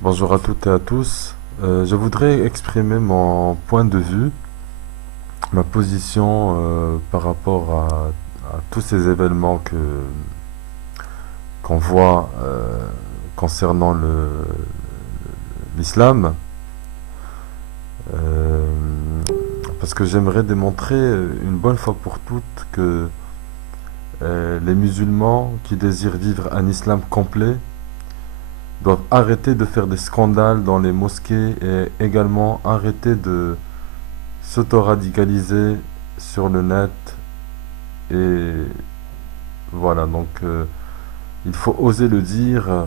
Bonjour à toutes et à tous. Je voudrais exprimer mon point de vue, ma position par rapport à tous ces événements qu'on voit concernant l'islam, Euh, parce que j'aimerais démontrer une bonne fois pour toutes que les musulmans qui désirent vivre un islam complet doivent arrêter de faire des scandales dans les mosquées et également arrêter de s'auto-radicaliser sur le net. Et voilà, donc il faut oser le dire.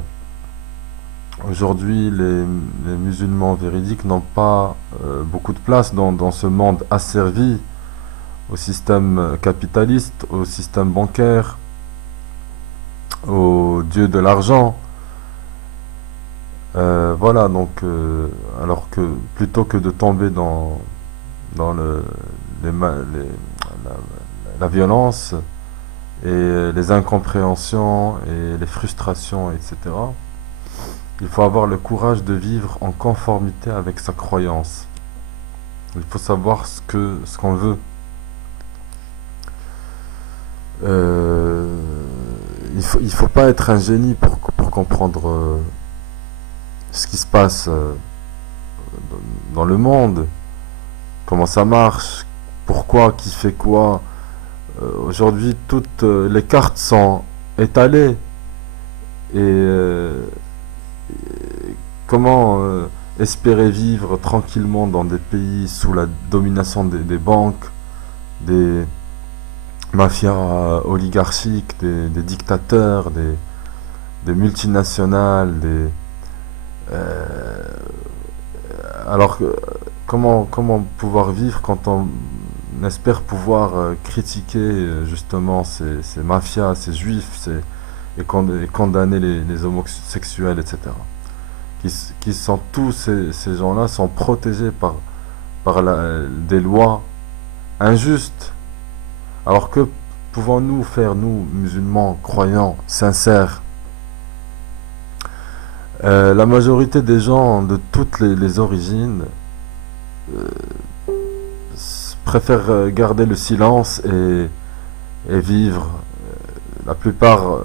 Aujourd'hui, les musulmans véridiques n'ont pas beaucoup de place dans ce monde asservi au système capitaliste, au système bancaire, au dieu de l'argent. Voilà, donc alors que plutôt que de tomber dans les, la, la violence et les incompréhensions et les frustrations, etc. Il faut avoir le courage de vivre en conformité avec sa croyance. Il faut savoir ce qu'on veut. Euh, il faut pas être un génie pour comprendre ce qui se passe dans le monde, comment ça marche, pourquoi, qui fait quoi. Aujourd'hui, toutes les cartes sont étalées et comment espérer vivre tranquillement dans des pays sous la domination des banques, des mafias oligarchiques, des dictateurs, des multinationales, euh, alors que comment pouvoir vivre quand on espère pouvoir critiquer justement ces mafias, ces juifs, et condamner les homosexuels, etc. Qui sont tous ces gens-là sont protégés par des lois injustes. Alors que pouvons-nous faire, nous, musulmans, croyants, sincères? La majorité des gens de toutes les origines euh, préfèrent garder le silence et vivre. La plupart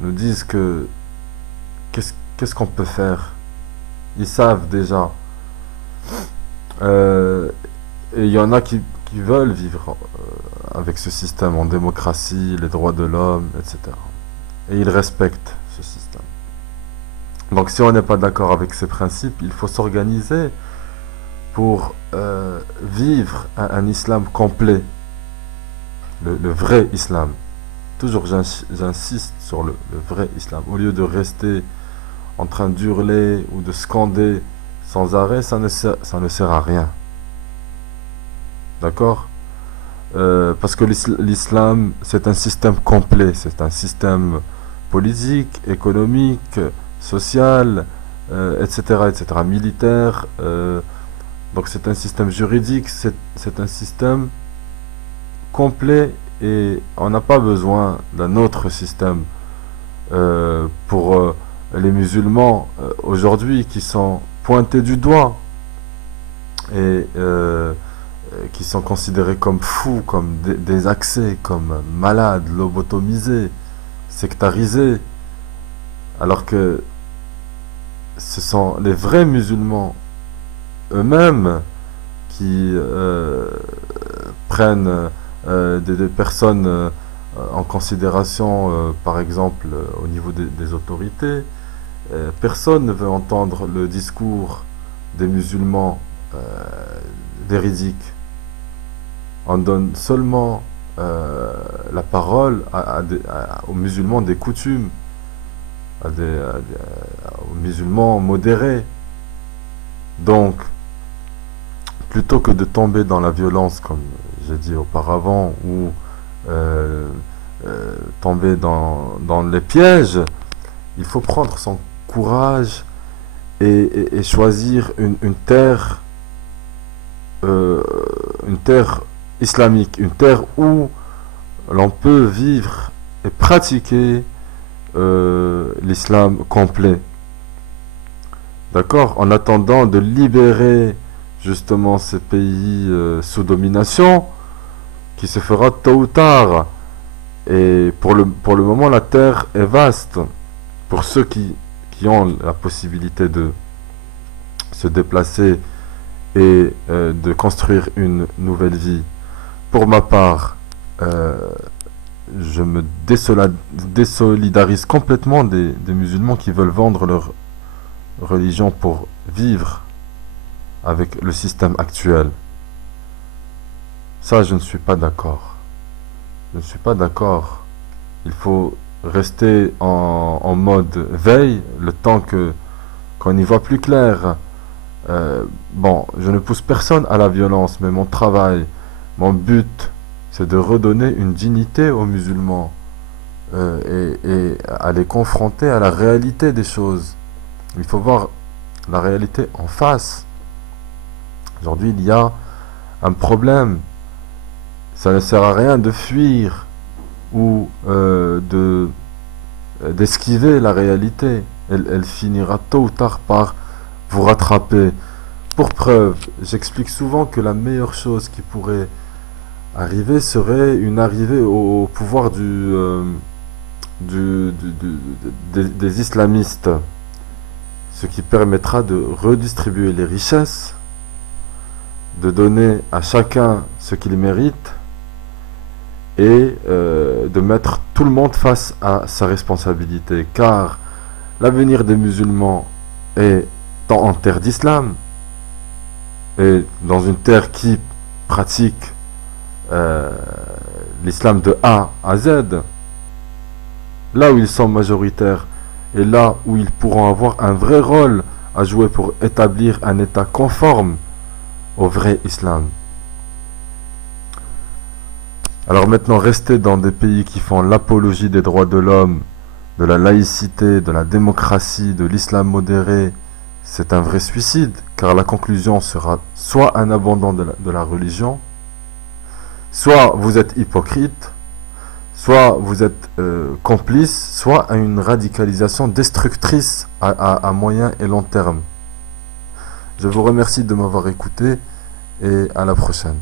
nous disent que qu'est-ce qu'on peut faire? Ils savent déjà. Euh, et il y en a qui veulent vivre avec ce système en démocratie, les droits de l'homme, etc. Et ils respectent ce système. Donc si on n'est pas d'accord avec ces principes, il faut s'organiser pour vivre un islam complet, le vrai islam. Toujours j'insiste sur le vrai islam. Au lieu de rester en train d'hurler ou de scander sans arrêt, ça ne sert à rien. D'accord? Parce que l'islam, c'est un système complet. C'est un système politique, économique, social, etc., etc., militaire. Donc c'est un système juridique, c'est un système complet et on n'a pas besoin d'un autre système pour les musulmans aujourd'hui qui sont pointés du doigt et qui sont considérés comme fous, comme désaxés, comme malades, lobotomisés, sectarisés, alors que ce sont les vrais musulmans eux-mêmes qui prennent des personnes en considération, par exemple, au niveau des autorités. Personne ne veut entendre le discours des musulmans euh, véridiques. On donne seulement la parole aux musulmans des coutumes, aux musulmans modérés. Donc, plutôt que de tomber dans la violence, comme j'ai dit auparavant, ou euh, tomber dans les pièges, il faut prendre son courage et choisir euh, une terre islamique, une terre où l'on peut vivre et pratiquer l'islam complet. d'accord, en attendant de libérer justement ces pays sous domination, qui se fera tôt ou tard. Et pour le moment, la terre est vaste. Pour ceux qui ont la possibilité de se déplacer et de construire une nouvelle vie. Pour ma part, je me désolidarise complètement des musulmans qui veulent vendre leur religion pour vivre avec le système actuel. Ça, je ne suis pas d'accord. Je ne suis pas d'accord. Il faut rester en mode veille le temps qu'on y voit plus clair. Bon, je ne pousse personne à la violence, mais mon travail, mon but, c'est de redonner une dignité aux musulmans et à les confronter à la réalité des choses. Il faut voir la réalité en face. Aujourd'hui, il y a un problème. Ça ne sert à rien de fuir ou d'esquiver la réalité. Elle finira tôt ou tard par vous rattraper. Pour preuve, j'explique souvent que la meilleure chose qui pourrait arriver serait une arrivée au pouvoir des islamistes, ce qui permettra de redistribuer les richesses, de donner à chacun ce qu'il mérite et de mettre tout le monde face à sa responsabilité, car l'avenir des musulmans est en terre d'islam et dans une terre qui pratique l'islam de A à Z, là où ils sont majoritaires et là où ils pourront avoir un vrai rôle à jouer pour établir un État conforme au vrai islam. Alors maintenant, rester dans des pays qui font l'apologie des droits de l'homme, de la laïcité, de la démocratie, de l'islam modéré, c'est un vrai suicide, car la conclusion sera soit un abandon de la religion, soit vous êtes hypocrite, soit vous êtes complice, soit à une radicalisation destructrice à moyen et long terme. Je vous remercie de m'avoir écouté et à la prochaine.